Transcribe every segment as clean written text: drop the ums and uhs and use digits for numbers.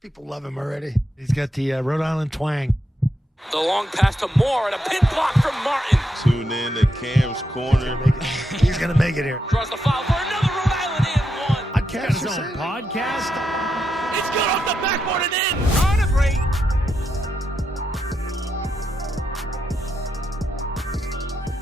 People love him already. He's got the Rhode Island twang. The long pass to Moore and a pin block from Martin. Tune in to Cam's Corner. He's going to make it here. Draws the foul for another Rhode Island and one. Podcast. Got his own podcast. It's good off the backboard and in. On a break.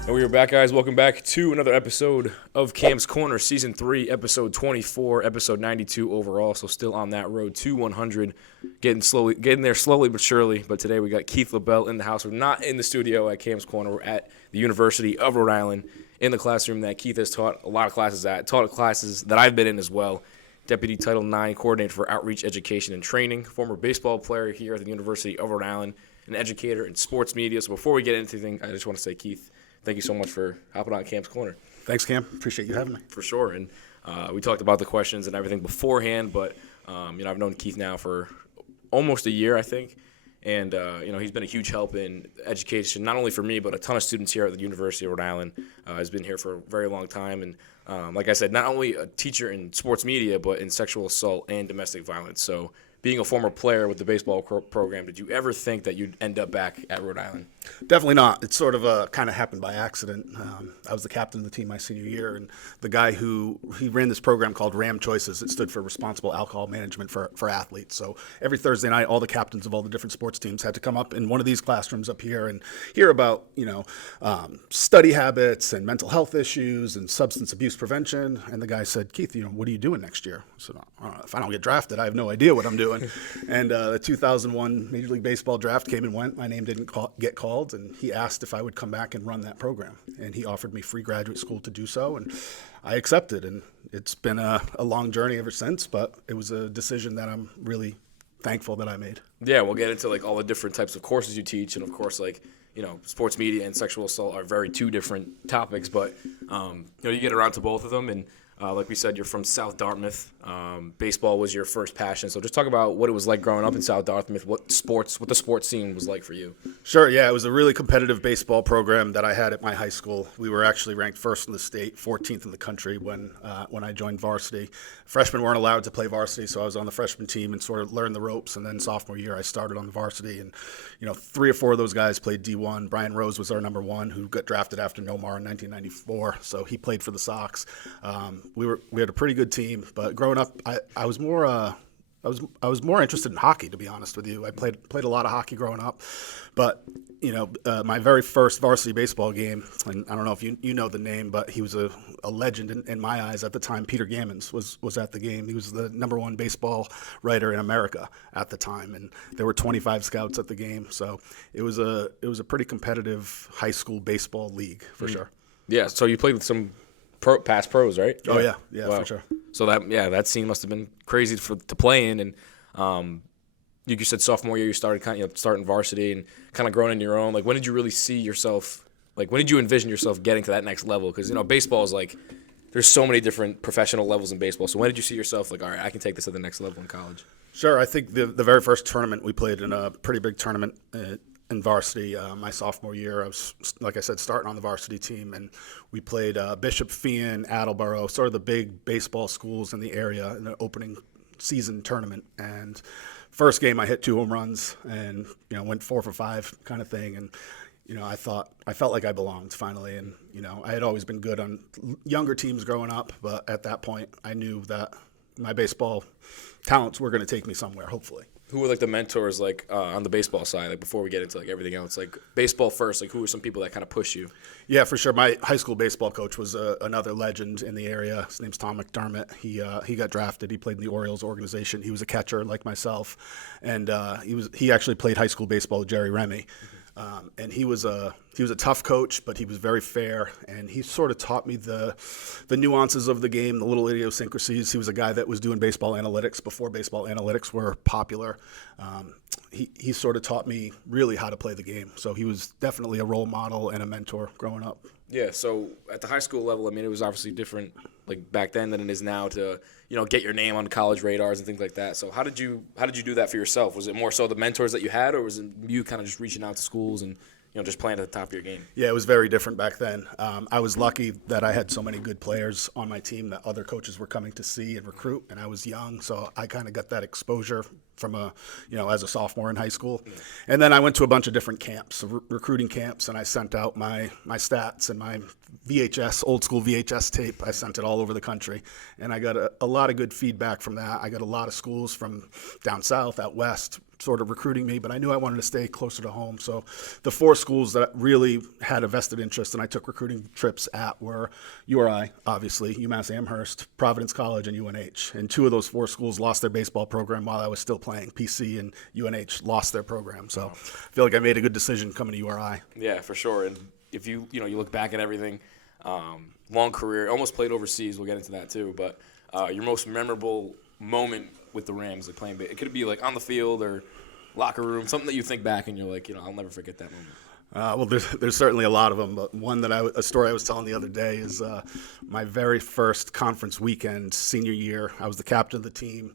And we are back, guys. Welcome back to another episode of Cam's Corner, Season 3, Episode 24, Episode 92 overall. So still on that road to 100, getting there slowly but surely. But today we got Keith Labelle in the house. We're not in the studio at Cam's Corner. We're at the University of Rhode Island in the classroom that Keith has taught a lot of classes at, taught classes that I've been in as well. Deputy Title IX Coordinator for Outreach, Education, and Training, former baseball player here at the University of Rhode Island, an educator in sports media. So before we get into anything, I just want to say, Keith, thank you so much for hopping on Cam's Corner. Thanks, Cam. Appreciate you having me. For sure. And we talked about the questions and everything beforehand, but, I've known Keith now for almost a year, I think. And, he's been a huge help in education, not only for me, but a ton of students here at the University of Rhode Island. Has been here for a very long time. And like I said, not only a teacher in sports media, but in sexual assault and domestic violence. So being a former player with the baseball program, did you ever think that you'd end up back at Rhode Island? Definitely not. It sort of kind of happened by accident. I was the captain of the team my senior year, and the guy he ran this program called RAM Choices. It stood for Responsible Alcohol Management for Athletes. So every Thursday night, all the captains of all the different sports teams had to come up in one of these classrooms up here and hear about, study habits and mental health issues and substance abuse prevention. And the guy said, Keith, what are you doing next year? I said, if I don't get drafted, I have no idea what I'm doing. And the 2001 Major League Baseball draft came and went. My name didn't get called, and he asked if I would come back and run that program. And he offered me free graduate school to do so, and I accepted. And it's been a long journey ever since, but it was a decision that I'm really thankful that I made. Yeah, we'll get into all the different types of courses you teach, and of course, sports media and sexual assault are two different topics, but you get around to both of them. And like we said, you're from South Dartmouth. Baseball was your first passion. So just talk about what it was like growing up in South Dartmouth, what the sports scene was like for you. Sure, yeah. It was a really competitive baseball program that I had at my high school. We were actually ranked first in the state, 14th in the country when I joined varsity. Freshmen weren't allowed to play varsity, so I was on the freshman team and sort of learned the ropes. And then sophomore year, I started on the varsity. And, 3 or 4 of those guys played D1. Brian Rose was our number one, who got drafted after Nomar in 1994. So he played for the Sox. We had a pretty good team, but growing up, I was more interested in hockey, to be honest with you. I played a lot of hockey growing up, but my very first varsity baseball game, and I don't know if you know the name, but he was a legend in my eyes at the time. Peter Gammons was at the game. He was the number one baseball writer in America at the time, and there were 25 scouts at the game. So it was a pretty competitive high school baseball league for sure. Yeah. So you played with some past pros, right? Oh yeah, wow. For sure. So that scene must have been crazy to play in, and you said sophomore year you started starting varsity and kind of growing in your own. Like, when did you really see yourself? Like, when did you envision yourself getting to that next level? Because baseball is there's so many different professional levels in baseball. So when did you see yourself all right, I can take this to the next level in college? Sure. I think the very first tournament we played in a pretty big tournament in varsity, my sophomore year, I was, like I said, starting on the varsity team, and we played Bishop Feehan, Attleboro, sort of the big baseball schools in the area in the opening season tournament. And first game, I hit 2 home runs and went 4 for 5 kind of thing. And I felt like I belonged finally. And I had always been good on younger teams growing up, but at that point, I knew that my baseball talents were going to take me somewhere, hopefully. Who were the mentors on the baseball side? Before we get into everything else, baseball first. Who were some people that kind of push you? Yeah, for sure. My high school baseball coach was another legend in the area. His name's Tom McDermott. He got drafted. He played in the Orioles organization. He was a catcher like myself, and he actually played high school baseball with Jerry Remy. And he was a tough coach, but he was very fair, and he sort of taught me the nuances of the game, the little idiosyncrasies. He was a guy that was doing baseball analytics before baseball analytics were popular. He sort of taught me really how to play the game. So he was definitely a role model and a mentor growing up. Yeah, so at the high school level, it was obviously different back then than it is now to, get your name on college radars and things like that. So how did you do that for yourself? Was it more so the mentors that you had, or was it you kind of just reaching out to schools and just playing at the top of your game. Yeah, it was very different back then. I was lucky that I had so many good players on my team that other coaches were coming to see and recruit, and I was young, so I kind of got that exposure from as a sophomore in high school. And then I went to a bunch of different camps, recruiting camps, and I sent out my stats and my old school VHS tape. I sent it all over the country, and I got a lot of good feedback from that. I got a lot of schools from down south, out west, sort of recruiting me, but I knew I wanted to stay closer to home. So the 4 schools that really had a vested interest and I took recruiting trips at were URI, obviously, UMass Amherst, Providence College, and UNH. And 2 of those 4 schools lost their baseball program while I was still playing. PC and UNH lost their program. So I feel like I made a good decision coming to URI. Yeah, for sure. And if you look back at everything, long career, almost played overseas. We'll get into that too. But your most memorable moment with the Rams, like playing, it could be like on the field or locker room, something that you think back and you're like, I'll never forget that moment. Well, there's certainly a lot of them, but one a story I was telling the other day is my very first conference weekend, senior year. I was the captain of the team.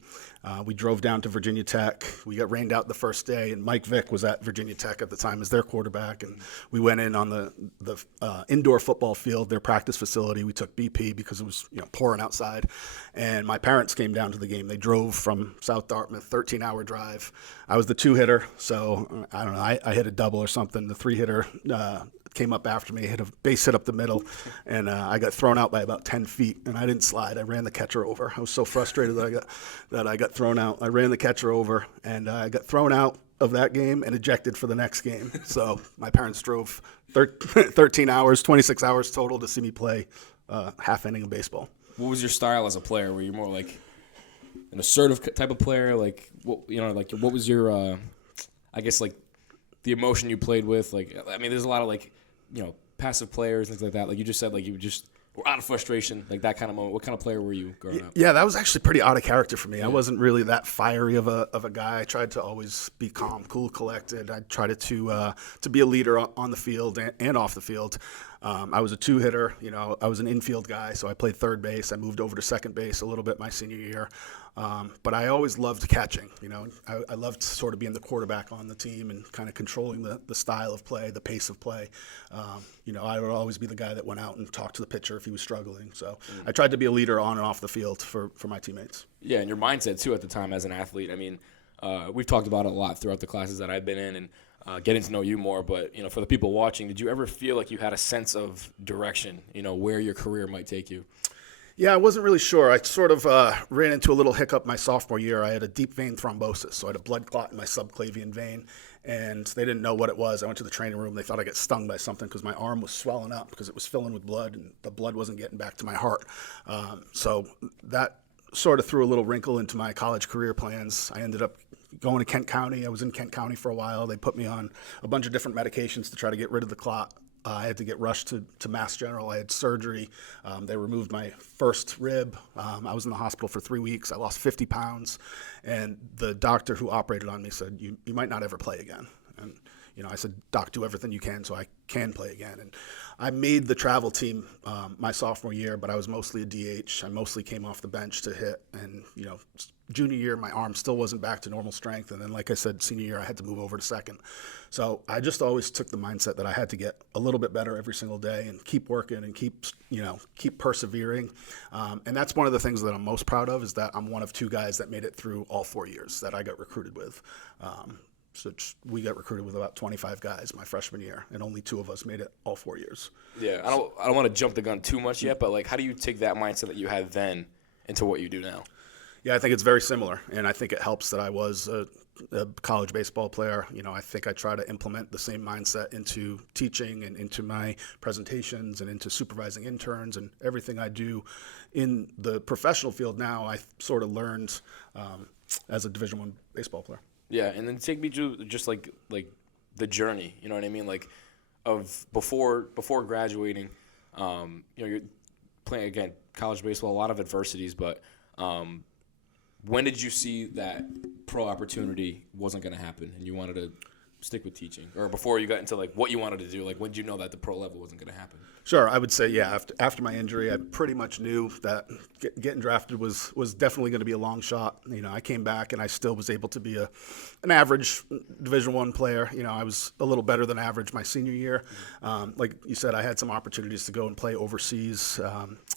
We drove down to Virginia Tech. We got rained out the first day, and Mike Vick was at Virginia Tech at the time as their quarterback. And we went in on the indoor football field, their practice facility. We took BP because it was pouring outside. And my parents came down to the game. They drove from South Dartmouth, 13-hour drive. I was the 2-hitter, so I don't know. I hit a double or something. The 3-hitter came up after me, hit a base hit up the middle, and I got thrown out by about 10 feet, and I didn't slide. I ran the catcher over. I was so frustrated that I got thrown out. I ran the catcher over, and I got thrown out of that game and ejected for the next game. So my parents drove 13 hours, 26 hours total to see me play half inning of baseball. What was your style as a player? Were you more like an assertive type of player? Like what was your I guess like the emotion you played with? Like, I mean, there's a lot of like passive players, things like that. Like you just said, like you just were out of frustration, like that kind of moment. What kind of player were you growing up? Yeah, that was actually pretty out of character for me. I wasn't really that fiery of a guy. I tried to always be calm, cool, collected. I tried to be a leader on the field and off the field. I was a 2-hitter. I was an infield guy, so I played third base. I moved over to second base a little bit my senior year. But I always loved catching. I loved sort of being the quarterback on the team and kind of controlling the style of play, the pace of play. I would always be the guy that went out and talked to the pitcher if he was struggling. So I tried to be a leader on and off the field for my teammates. Yeah, and your mindset, too, at the time as an athlete. I mean, we've talked about it a lot throughout the classes that I've been in and getting to know you more. But, for the people watching, did you ever feel like you had a sense of direction, where your career might take you? Yeah, I wasn't really sure. I sort of ran into a little hiccup my sophomore year. I had a deep vein thrombosis, so I had a blood clot in my subclavian vein, and they didn't know what it was. I went to the training room. They thought I got stung by something because my arm was swelling up because it was filling with blood, and the blood wasn't getting back to my heart. So that sort of threw a little wrinkle into my college career plans. I ended up going to Kent County. I was in Kent County for a while. They put me on a bunch of different medications to try to get rid of the clot. I had to get rushed to Mass General. I had surgery. They removed my first rib. I was in the hospital for 3 weeks. I lost 50 pounds. And the doctor who operated on me said, you might not ever play again. And, I said, Doc, do everything you can so I can play again. And I made the travel team my sophomore year, but I was mostly a DH. I mostly came off the bench to hit. And, junior year, my arm still wasn't back to normal strength. And then, like I said, senior year, I had to move over to second. So I just always took the mindset that I had to get a little bit better every single day and keep working and keep persevering. And that's one of the things that I'm most proud of is that I'm one of 2 guys that made it through all 4 years that I got recruited with. We got recruited with about 25 guys my freshman year, and only 2 of us made it all 4 years. Yeah, I don't want to jump the gun too much yet, but like, how do you take that mindset that you had then into what you do now? Yeah, I think it's very similar, and I think it helps that I was a college baseball player. I think I try to implement the same mindset into teaching and into my presentations and into supervising interns and everything I do in the professional field now. I sort of learned as a Division I baseball player. Yeah, and then take me to just like the journey. You know what I mean? Like of before graduating, you're playing again college baseball, a lot of adversities, but. When did you see that pro opportunity wasn't going to happen and you wanted to stick with teaching, or before you got into like what you wanted to do? Like, when did you know that the pro level wasn't going to happen? Sure, I would say, yeah, after my injury, I pretty much knew that getting drafted was definitely going to be a long shot. You know, I came back and I still was able to be an average Division I player. You know, I was a little better than average my senior year. Like you said, I had some opportunities to go and play overseas.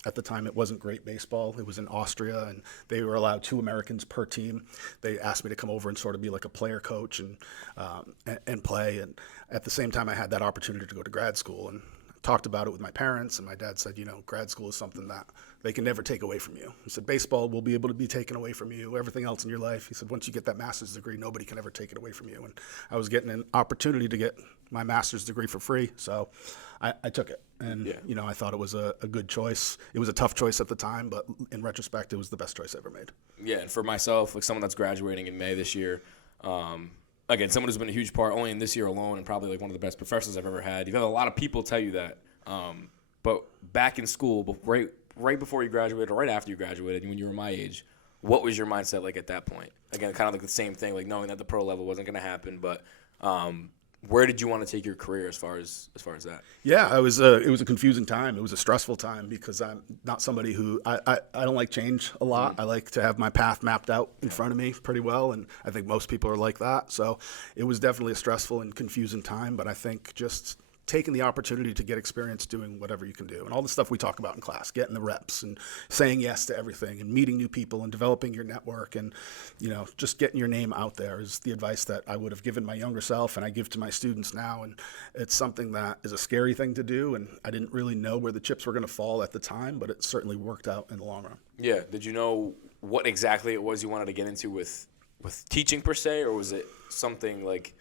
At the time, it wasn't great baseball. It was in Austria, and they were allowed 2 Americans per team. They asked me to come over and sort of be like a player coach and play. And at the same time, I had that opportunity to go to grad school, and talked about it with my parents, and my dad said, you know, grad school is something that they can never take away from you. He said, baseball will be able to be taken away from you, everything else in your life. He said, once you get that master's degree, nobody can ever take it away from you. And I was getting an opportunity to get my master's degree for free, so I took it. And, you know, I thought it was a good choice. It was a tough choice at the time, but in retrospect, it was the best choice I ever made. Yeah, and for myself, like someone that's graduating in May this year, again, someone who's been a huge part only in this year alone, and probably like one of the best professors I've ever had. You've had a lot of people tell you that. But back in school, right before you graduated or right after you graduated, when you were my age, what was your mindset like at that point? Again, kind of like the same thing, like knowing that the pro level wasn't going to happen, but where did you want to take your career as far as that? Yeah, it was a confusing time. It was a stressful time because I'm not somebody who I don't like change a lot. I like to have my path mapped out in front of me pretty well, and I think most people are like that. So it was definitely a stressful and confusing time, but I think just taking the opportunity to get experience doing whatever you can do, and all the stuff we talk about in class, getting the reps and saying yes to everything and meeting new people and developing your network and, you know, just getting your name out there is the advice that I would have given my younger self and I give to my students now. And it's something that is a scary thing to do, and I didn't really know where the chips were going to fall at the time, but it certainly worked out in the long run. Yeah. Did you know what exactly it was you wanted to get into with teaching per se, or was it something like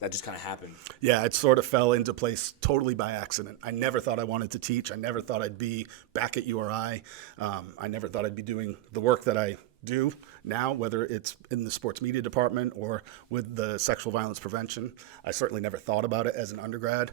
that just kind of happened? Yeah, it sort of fell into place totally by accident. I never thought I wanted to teach. I never thought I'd be back at URI. I never thought I'd be doing the work that I do now, whether it's in the sports media department or with the sexual violence prevention. I certainly never thought about it as an undergrad.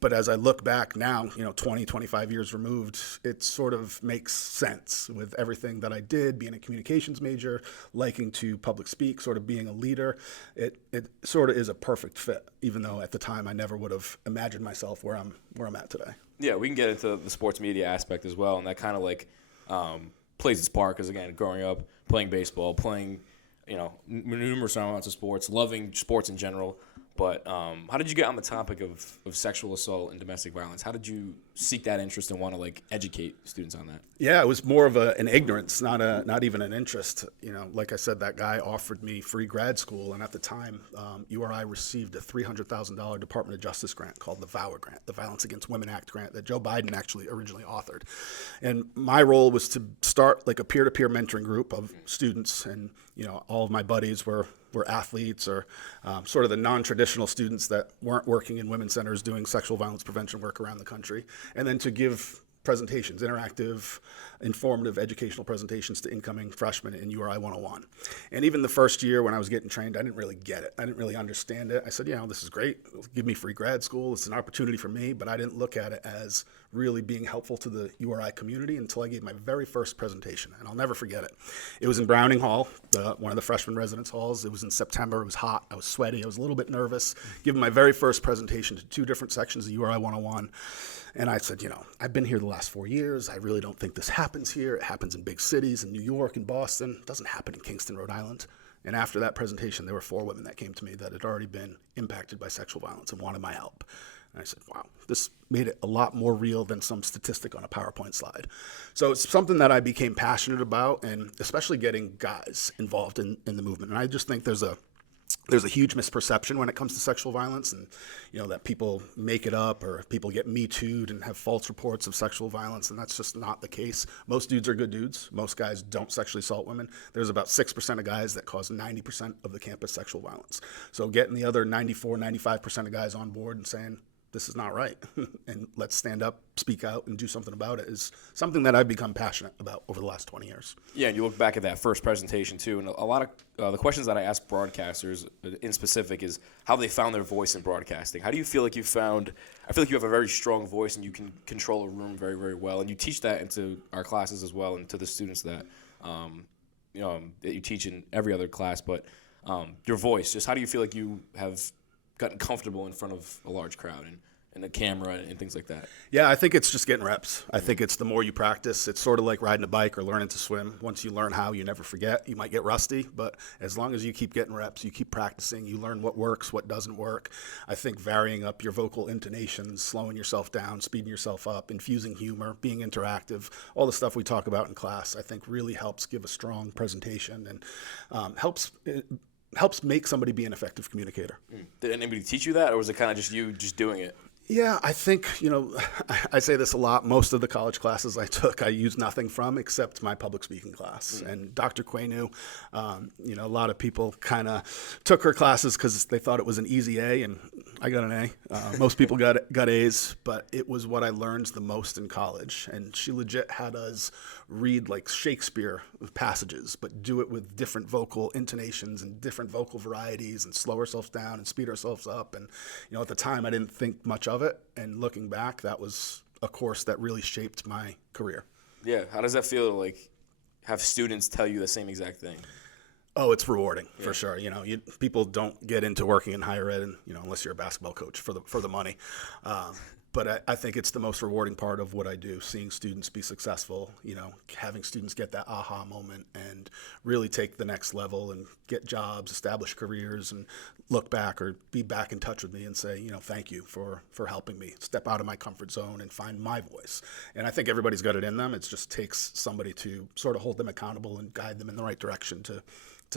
But as I look back now, 20, 25 years removed, it sort of makes sense with everything that I did, being a communications major, liking to public speak, sort of being a leader. It sort of is a perfect fit, even though at the time I never would have imagined myself where I'm at today. Yeah, we can get into the sports media aspect as well, and that kind of like plays its part because, again, growing up, playing baseball, playing numerous amounts of sports, loving sports in general. But how did you get on the topic of sexual assault and domestic violence? How did you seek that interest and want to educate students on that? Yeah, it was more of an ignorance, not even an interest. Like I said, that guy offered me free grad school, and at the time, URI received a $300,000 Department of Justice grant called the VAWA grant, the Violence Against Women Act grant that Joe Biden actually originally authored. And my role was to start a peer-to-peer mentoring group of students, and all of my buddies were athletes or sort of the non-traditional students that weren't working in women's centers doing sexual violence prevention work around the country, and then to give presentations, interactive, informative, educational presentations to incoming freshmen in URI 101. And even the first year when I was getting trained, I didn't really get it. I didn't really understand it. I said, this is great. Give me free grad school. It's an opportunity for me, but I didn't look at it as really being helpful to the URI community until I gave my very first presentation, and I'll never forget it. It was in Browning Hall, one of the freshman residence halls. It was in September. It was hot. I was sweaty. I was a little bit nervous, giving my very first presentation to 2 different sections of URI 101. And I said, I've been here the last 4 years. I really don't think this happens here. It happens in big cities, in New York and Boston. It doesn't happen in Kingston, Rhode Island. And after that presentation, there were 4 women that came to me that had already been impacted by sexual violence and wanted my help. And I said, wow, this made it a lot more real than some statistic on a PowerPoint slide. So it's something that I became passionate about, and especially getting guys involved in the movement. And I just think there's a huge misperception when it comes to sexual violence, and that people make it up or people get Me Too'd and have false reports of sexual violence, and that's just not the case. Most dudes are good dudes. Most guys don't sexually assault women. There's about 6% of guys that cause 90% of the campus sexual violence. So getting the other 94, 95% of guys on board and saying, this is not right, and let's stand up, speak out, and do something about it is something that I've become passionate about over the last 20 years. Yeah, and you look back at that first presentation, too, and a lot of the questions that I ask broadcasters in specific is how they found their voice in broadcasting. How do you feel like you found – I feel like you have a very strong voice and you can control a room very, very well, and you teach that into our classes as well and to the students that, that you teach in every other class. But your voice, just how do you feel like you have – gotten comfortable in front of a large crowd and the camera and things like that? Yeah, I think it's just getting reps. I think it's the more you practice, it's sort of like riding a bike or learning to swim. Once you learn how, you never forget. You might get rusty, but as long as you keep getting reps, you keep practicing, you learn what works, what doesn't work. I think varying up your vocal intonations, slowing yourself down, speeding yourself up, infusing humor, being interactive, all the stuff we talk about in class, I think really helps give a strong presentation and helps make somebody be an effective communicator. Did anybody teach you that, or was it kind of just you just doing it? Yeah, I think, I say this a lot. Most of the college classes I took, I used nothing from except my public speaking class. And Dr. Quenu, a lot of people kind of took her classes because they thought it was an easy A, and I got an A. Most people got A's, but it was what I learned the most in college. And she legit had us read like Shakespeare passages, but do it with different vocal intonations and different vocal varieties and slow ourselves down and speed ourselves up. And, at the time I didn't think much of it. And looking back, that was a course that really shaped my career. Yeah. How does that feel to like have students tell you the same exact thing? Oh, it's rewarding for sure. People don't get into working in higher ed, and unless you're a basketball coach for the money. But I think it's the most rewarding part of what I do, seeing students be successful, having students get that aha moment and really take the next level and get jobs, establish careers, and look back or be back in touch with me and say, thank you for helping me step out of my comfort zone and find my voice. And I think everybody's got it in them. It just takes somebody to sort of hold them accountable and guide them in the right direction to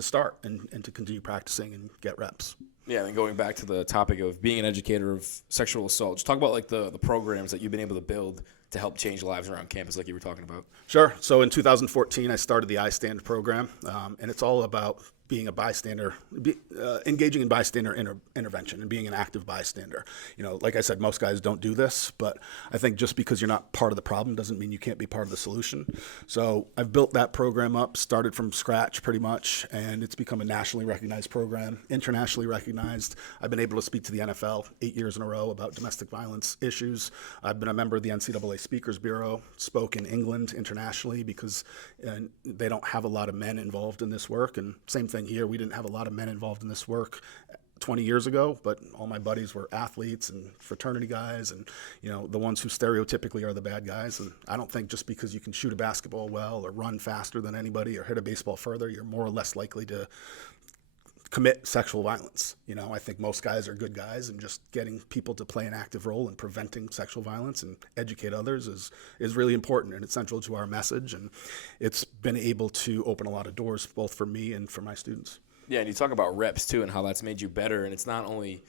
start and to continue practicing and get reps. Yeah, and going back to the topic of being an educator of sexual assault, just talk about like the programs that you've been able to build to help change lives around campus like you were talking about. Sure. So in 2014, I started the iStand program, and it's all about being a bystander, engaging in bystander intervention and being an active bystander. Like I said, most guys don't do this, but I think just because you're not part of the problem doesn't mean you can't be part of the solution. So I've built that program up, started from scratch pretty much, and it's become a nationally recognized program, internationally recognized. I've been able to speak to the NFL 8 years in a row about domestic violence issues. I've been a member of the NCAA Speakers Bureau, spoke in England internationally because they don't have a lot of men involved in this work, and same thing here. We didn't have a lot of men involved in this work 20 years ago, but all my buddies were athletes and fraternity guys and, the ones who stereotypically are the bad guys. And I don't think just because you can shoot a basketball well or run faster than anybody or hit a baseball further, you're more or less likely to commit sexual violence. I think most guys are good guys, and just getting people to play an active role in preventing sexual violence and educate others is really important, and it's central to our message. And it's been able to open a lot of doors both for me and for my students. Yeah, and you talk about reps too and how that's made you better. And it's not only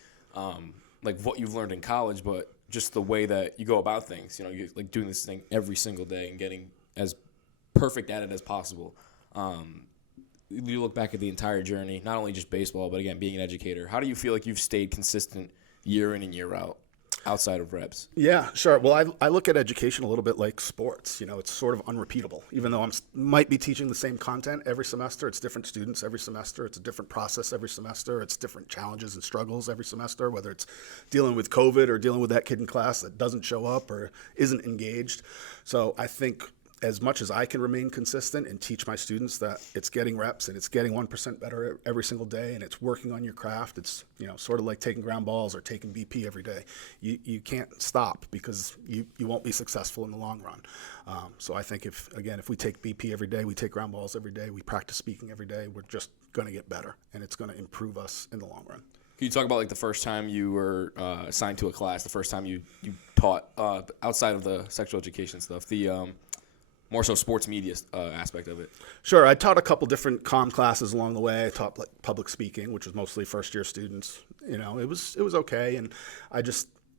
like what you've learned in college, but just the way that you go about things. You're like doing this thing every single day and getting as perfect at it as possible. You look back at the entire journey, not only just baseball, but again, being an educator. How do you feel like you've stayed consistent year in and year out outside of reps? Yeah, sure. Well, I look at education a little bit like sports. It's sort of unrepeatable. Even though I might be teaching the same content every semester, it's different students every semester. It's a different process every semester. It's different challenges and struggles every semester, whether it's dealing with COVID or dealing with that kid in class that doesn't show up or isn't engaged. So I think as much as I can remain consistent and teach my students that it's getting reps and it's getting 1% better every single day and it's working on your craft, it's sort of like taking ground balls or taking BP every day. You can't stop because you won't be successful in the long run. So I think if we take BP every day, we take ground balls every day, we practice speaking every day, we're just going to get better, and it's going to improve us in the long run. Can you talk about like the first time you were assigned to a class, the first time you taught outside of the sexual education stuff, the more so sports media aspect of it? Sure. I taught a couple different comm classes along the way. I taught like public speaking, which was mostly first-year students. It was okay, and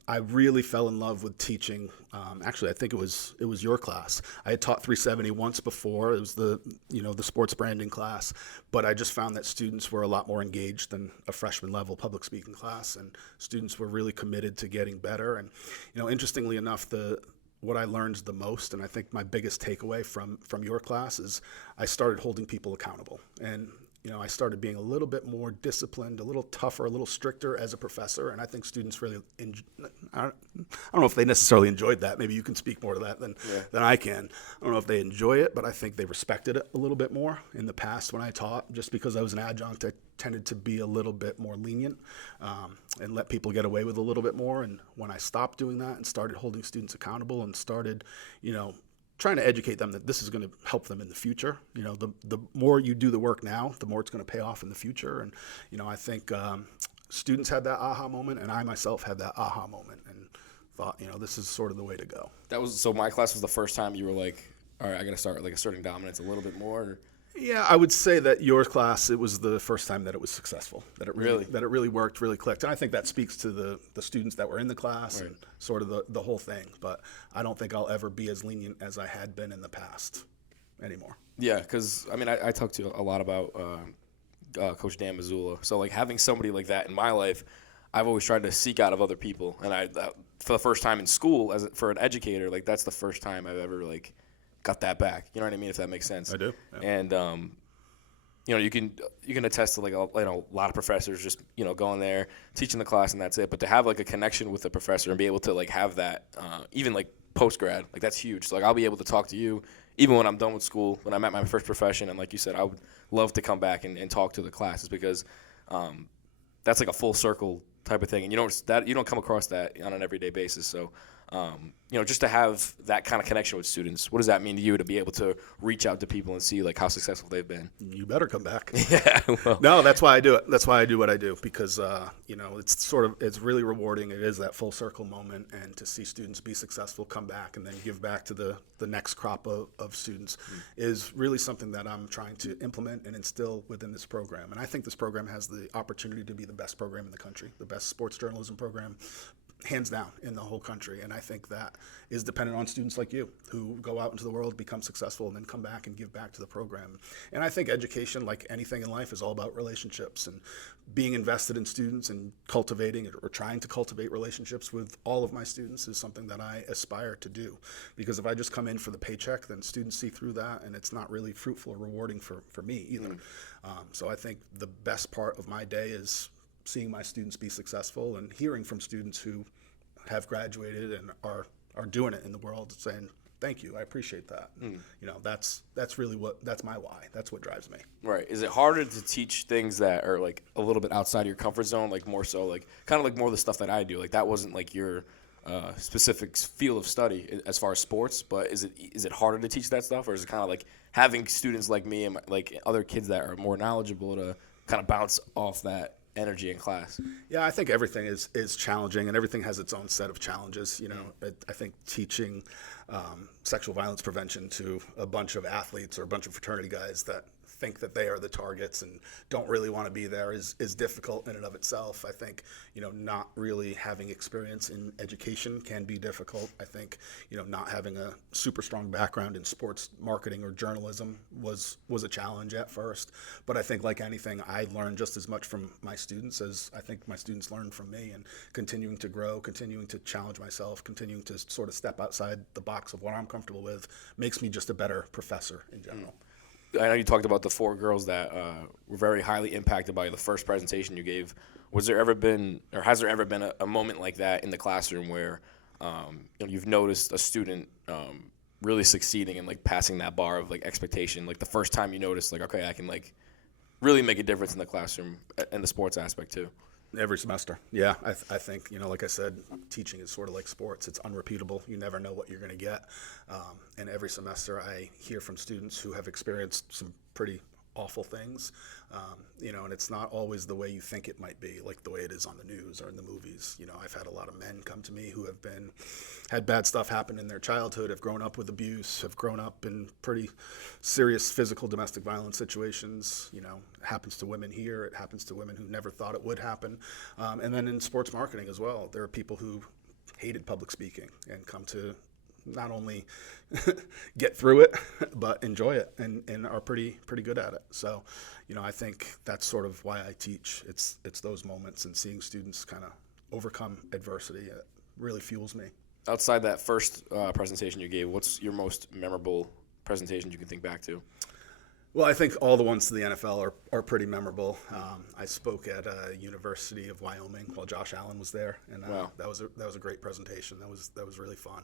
I really fell in love with teaching. Actually, I think it was your class. I had taught 370 once before. It was the sports branding class, but I just found that students were a lot more engaged than a freshman level public speaking class, and students were really committed to getting better. And interestingly enough, what I learned the most, and I think my biggest takeaway from your class, is I started holding people accountable. And I started being a little bit more disciplined, a little tougher, a little stricter as a professor, and I think students really I don't know if they necessarily enjoyed that. Maybe you can speak more to that than I can. I don't know if they enjoy it, but I think they respected it a little bit more. In the past when I taught, just because I was an adjunct, I tended to be a little bit more lenient and let people get away with a little bit more. And when I stopped doing that and started holding students accountable and started, trying to educate them that this is going to help them in the future. The more you do the work now, the more it's going to pay off in the future. And, I think students had that aha moment, and I myself had that aha moment and thought, this is sort of the way to go. So my class was the first time you were like, all right, I got to start like asserting dominance a little bit more. Or? Yeah, I would say that your class, it was the first time that it was successful, that it really worked, really clicked. And I think that speaks to the students that were in the class and sort of the whole thing. But I don't think I'll ever be as lenient as I had been in the past anymore. Yeah, because, I talked to you a lot about Coach Dan Mazzulla. So, like, having somebody like that in my life, I've always tried to seek out of other people. And for the first time in school, for an educator, like, that's the first time I've ever, like, got that back. You know what I mean? If that makes sense. I do. Yeah. And you can attest to like a lot of professors just going there, teaching the class, and that's it. But to have like a connection with the professor and be able to like have that even like post grad, like that's huge. So like I'll be able to talk to you even when I'm done with school, when I'm at my first profession, and like you said, I would love to come back and talk to the classes because that's like a full circle type of thing, and you don't come across that on an everyday basis. So. Just to have that kind of connection with students, what does that mean to you to be able to reach out to people and see like how successful they've been? You better come back. Yeah. Well. No, that's why I do it. That's why I do what I do because, it's really rewarding. It is that full circle moment, and to see students be successful, come back, and then give back to the next crop of students is really something that I'm trying to implement and instill within this program. And I think this program has the opportunity to be the best program in the country, the best sports journalism program, hands down, in the whole country. And I think that is dependent on students like you who go out into the world, become successful, and then come back and give back to the program. And I think education, like anything in life, is all about relationships, and being invested in students and cultivating or trying to cultivate relationships with all of my students is something that I aspire to do. Because if I just come in for the paycheck, then students see through that, and it's not really fruitful or rewarding for me either. So I think the best part of my day is seeing my students be successful and hearing from students who have graduated and are doing it in the world, saying, thank you, I appreciate that. That's really that's my why. That's what drives me. Right. Is it harder to teach things that are like a little bit outside of your comfort zone, like more so like kind of like more of the stuff that I do? Like that wasn't like your specific field of study as far as sports, but is it harder to teach that stuff, or is it kind of like having students like me and like other kids that are more knowledgeable to kind of bounce off that energy in class? Yeah, I think everything is challenging, and everything has its own set of challenges. I think teaching sexual violence prevention to a bunch of athletes or a bunch of fraternity guys that think that they are the targets and don't really want to be there is difficult in and of itself. I think, not really having experience in education can be difficult. I think, not having a super strong background in sports marketing or journalism was a challenge at first. But I think like anything, I learned just as much from my students as I think my students learned from me, and continuing to grow, continuing to challenge myself, continuing to sort of step outside the box of what I'm comfortable with makes me just a better professor in general. I know you talked about the 4 girls that were very highly impacted by the first presentation you gave. Has there ever been a moment like that in the classroom where you've noticed a student really succeeding and like passing that bar of like expectation, like the first time you noticed like, okay, I can like really make a difference in the classroom and the sports aspect too? Every semester. Yeah, I think, like I said, teaching is sort of like sports. It's unrepeatable. You never know what you're going to get. And every semester I hear from students who have experienced some pretty awful things, and it's not always the way you think it might be, like the way it is on the news or in the movies. I've had a lot of men come to me who have had bad stuff happen in their childhood, have grown up with abuse, have grown up in pretty serious physical domestic violence situations. It happens to women here. It happens to women who never thought it would happen. And then in sports marketing as well, there are people who hated public speaking and come to not only get through it, but enjoy it and are pretty good at it. So, I think that's sort of why I teach. It's those moments and seeing students kind of overcome adversity. It really fuels me. Outside that first presentation you gave, what's your most memorable presentation you can think back to? Well, I think all the ones to the NFL are pretty memorable. I spoke at University of Wyoming while Josh Allen was there, and Wow. that was a great presentation. That was really fun.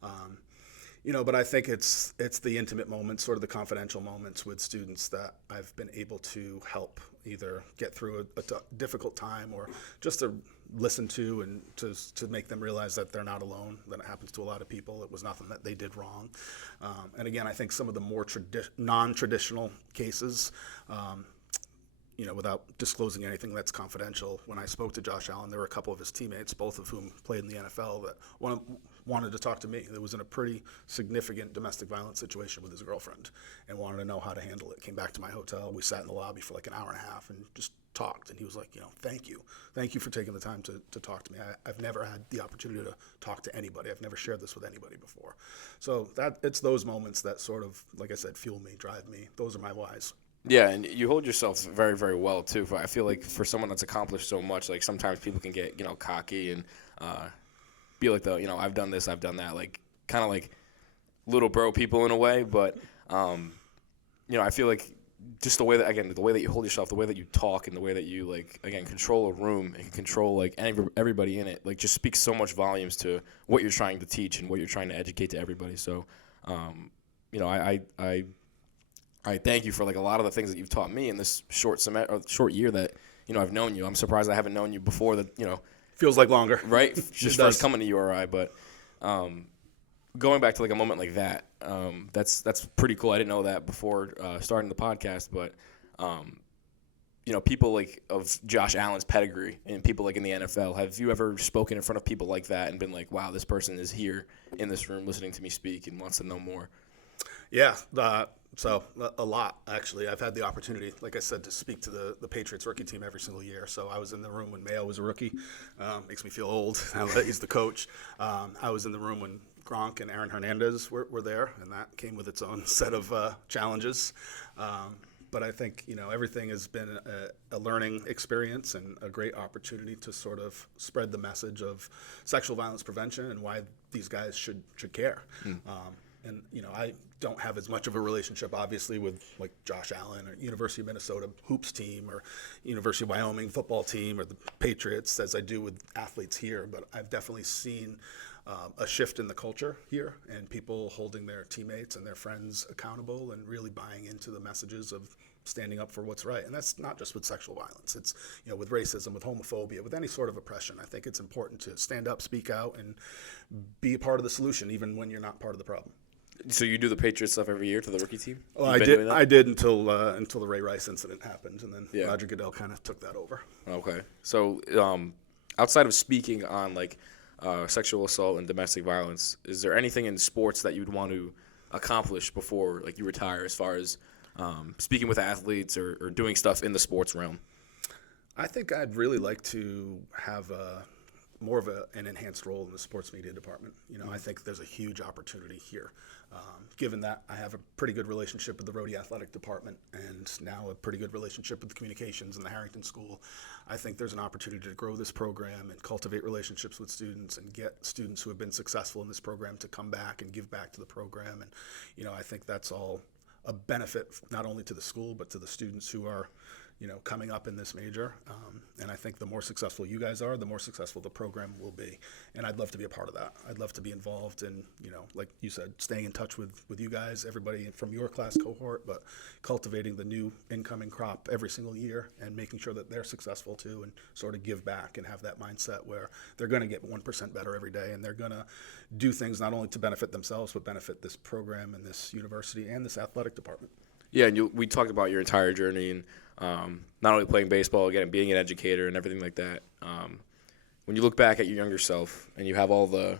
But I think it's the intimate moments, sort of the confidential moments with students that I've been able to help either get through a difficult time or just to listen to and to make them realize that they're not alone, that it happens to a lot of people. It was nothing that they did wrong. And again, I think some of the more non-traditional cases, without disclosing anything that's confidential, when I spoke to Josh Allen, there were a couple of his teammates, both of whom played in the NFL, that wanted to talk to me. It was in a pretty significant domestic violence situation with his girlfriend and wanted to know how to handle it. Came back to my hotel. We sat in the lobby for like an hour and a half and just talked. And he was like, thank you. Thank you for taking the time to talk to me. I've never had the opportunity to talk to anybody. I've never shared this with anybody before. So it's those moments that sort of, like I said, fuel me, drive me. Those are my whys. Yeah, and you hold yourself very, very well, too. I feel like for someone that's accomplished so much, like sometimes people can get, cocky and be like I've done this, I've done that, like kind of like little bro people in a way. But, I feel like just the way that you hold yourself, the way that you talk, and the way that you, like, again, control a room and control, like, everybody in it, like, just speaks so much volumes to what you're trying to teach and what you're trying to educate to everybody. So, I thank you for, like, a lot of the things that you've taught me in this short year that, I've known you. I'm surprised I haven't known you before that, Feels like longer. Right? Just first coming to URI. But going back to, like, a moment like that, that's pretty cool. I didn't know that before starting the podcast. But, people, like, of Josh Allen's pedigree and people, like, in the NFL, have you ever spoken in front of people like that and been like, wow, this person is here in this room listening to me speak and wants to know more? Yeah, so a lot, actually. I've had the opportunity, like I said, to speak to the Patriots rookie team every single year. So I was in the room when Mayo was a rookie. Makes me feel old now that he's the coach. I was in the room when Gronk and Aaron Hernandez were there, and that came with its own set of challenges. But I think, everything has been a learning experience and a great opportunity to sort of spread the message of sexual violence prevention and why these guys should care. And, I don't have as much of a relationship, obviously, with, like, Josh Allen or University of Minnesota hoops team or University of Wyoming football team or the Patriots as I do with athletes here. But I've definitely seen a shift in the culture here and people holding their teammates and their friends accountable and really buying into the messages of standing up for what's right. And that's not just with sexual violence. It's, with racism, with homophobia, with any sort of oppression. I think it's important to stand up, speak out, and be a part of the solution, even when you're not part of the problem. So you do the Patriots stuff every year to the rookie team? Well, I did until the Ray Rice incident happened, and then Roger Goodell kind of took that over. Okay. So outside of speaking on, like, sexual assault and domestic violence, is there anything in sports that you would want to accomplish before, like, you retire, as far as speaking with athletes or doing stuff in the sports realm? I think I'd really like to have more of an enhanced role in the sports media department. I think there's a huge opportunity here. Given that I have a pretty good relationship with the Rhody Athletic Department and now a pretty good relationship with the communications in the Harrington School, I think there's an opportunity to grow this program and cultivate relationships with students and get students who have been successful in this program to come back and give back to the program. And, I think that's all a benefit not only to the school but to the students who are coming up in this major. And I think the more successful you guys are, the more successful the program will be. And I'd love to be a part of that. I'd love to be involved in, like you said, staying in touch with you guys, everybody from your class cohort, but cultivating the new incoming crop every single year and making sure that they're successful too and sort of give back and have that mindset where they're going to get 1% better every day and they're going to do things not only to benefit themselves, but benefit this program and this university and this athletic department. Yeah, and we talked about your entire journey and not only playing baseball, again, being an educator and everything like that. When you look back at your younger self and you have all the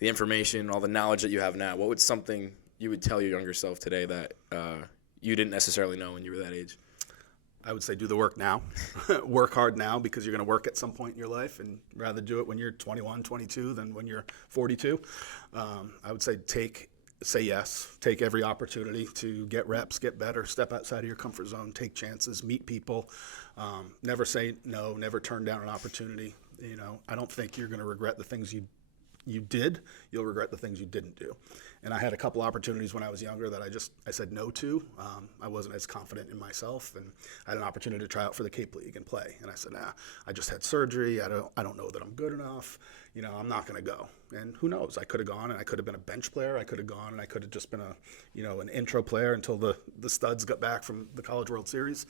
information, all the knowledge that you have now, what would something you would tell your younger self today that you didn't necessarily know when you were that age? I would say do the work now. Work hard now because you're going to work at some point in your life, and rather do it when you're 21, 22 than when you're 42. I would say say yes, take every opportunity to get reps, get better, step outside of your comfort zone, take chances, meet people, never say no, never turn down an opportunity. I don't think you're going to regret the things you you did, you'll regret the things you didn't do. And I had a couple opportunities when I was younger that I said no to. I wasn't as confident in myself, and I had an opportunity to try out for the Cape League and play. And I said, nah, I just had surgery. I don't know that I'm good enough. I'm not going to go. And who knows? I could have gone, and I could have been a bench player. I could have gone, and I could have just been an intro player until the studs got back from the College World Series.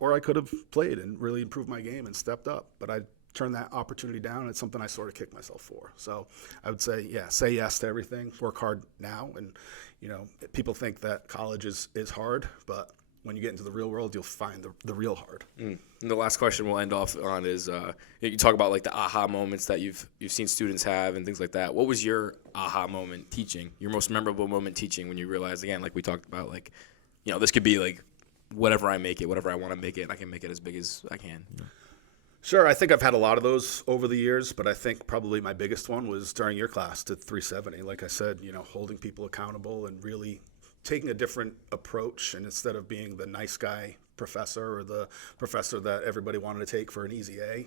Or I could have played and really improved my game and stepped up. But I turned that opportunity down, and it's something I sort of kicked myself for. So I would say, say yes to everything, work hard now. And, people think that college is hard, but when you get into the real world, you'll find the real hard. And the last question we'll end off on is, you talk about like the aha moments that you've seen students have and things like that. What was your aha moment teaching, your most memorable moment teaching when you realized, again, like we talked about, like, this could be like whatever I make it, whatever I want to make it, and I can make it as big as I can. Sure, I think I've had a lot of those over the years, but I think probably my biggest one was during your class to 370. Like I said, holding people accountable and really taking a different approach, and instead of being the nice guy professor or the professor that everybody wanted to take for an easy A,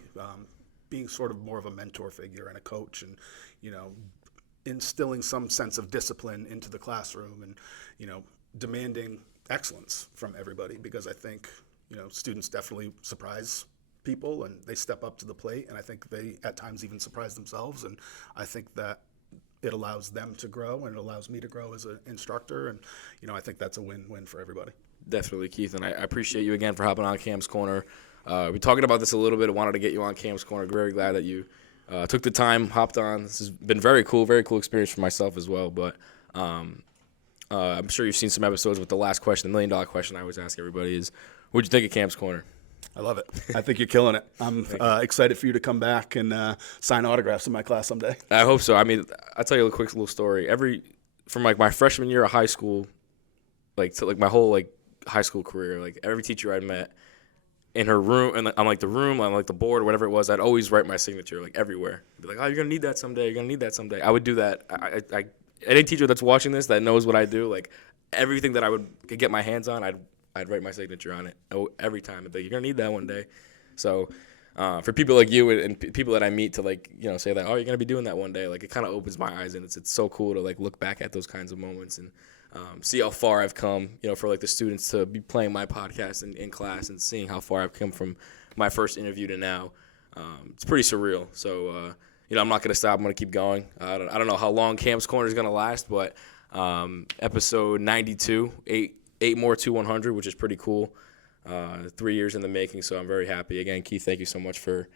being sort of more of a mentor figure and a coach, and instilling some sense of discipline into the classroom, and demanding excellence from everybody, because I think students definitely surprise people and they step up to the plate, and I think they at times even surprise themselves, and I think that it allows them to grow and it allows me to grow as an instructor, and I think that's a win-win for everybody. Definitely, Keith, and I appreciate you again for hopping on Cam's Corner. We're talking about this a little bit. I wanted to get you on Cam's Corner. Very glad that you took the time, hopped on. This has been very cool experience for myself as well, but I'm sure you've seen some episodes with the last question, the $1 million question I always ask everybody is, what'd you think of Cam's Corner? I love it. I think you're killing it. I'm excited for you to come back and sign autographs in my class someday. I hope so. I mean, I'll tell you a quick little story. From like my freshman year of high school, to my whole high school career, every teacher I met in her room, and on the board, whatever it was, I'd always write my signature everywhere. I'd be like, oh, you're gonna need that someday. You're gonna need that someday. I would do that. I any teacher that's watching this that knows what I do, everything that I could get my hands on, I'd write my signature on it every time. I'd be like, you're going to need that one day. So for people like you and people that I meet to, say that, oh, you're going to be doing that one day, it kind of opens my eyes, and it's so cool to, look back at those kinds of moments and see how far I've come, for, the students to be playing my podcast in class and seeing how far I've come from my first interview to now. It's pretty surreal. So, I'm not going to stop. I'm going to keep going. I don't know how long Cam's Corner is going to last, but episode 92, eight more to 100, which is pretty cool. 3 years in the making, so I'm very happy. Again, Keith, thank you so much for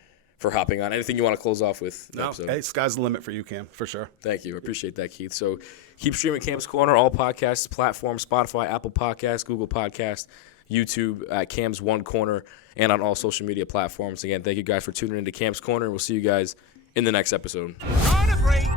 hopping on. Anything you want to close off with? No, hey, sky's the limit for you, Cam, for sure. Thank you. I appreciate that, Keith. So keep streaming Cam's Corner, all podcasts, platforms, Spotify, Apple Podcasts, Google Podcasts, YouTube at Cam's One Corner, and on all social media platforms. Again, thank you guys for tuning into Cam's Corner. We'll see you guys in the next episode. On a break.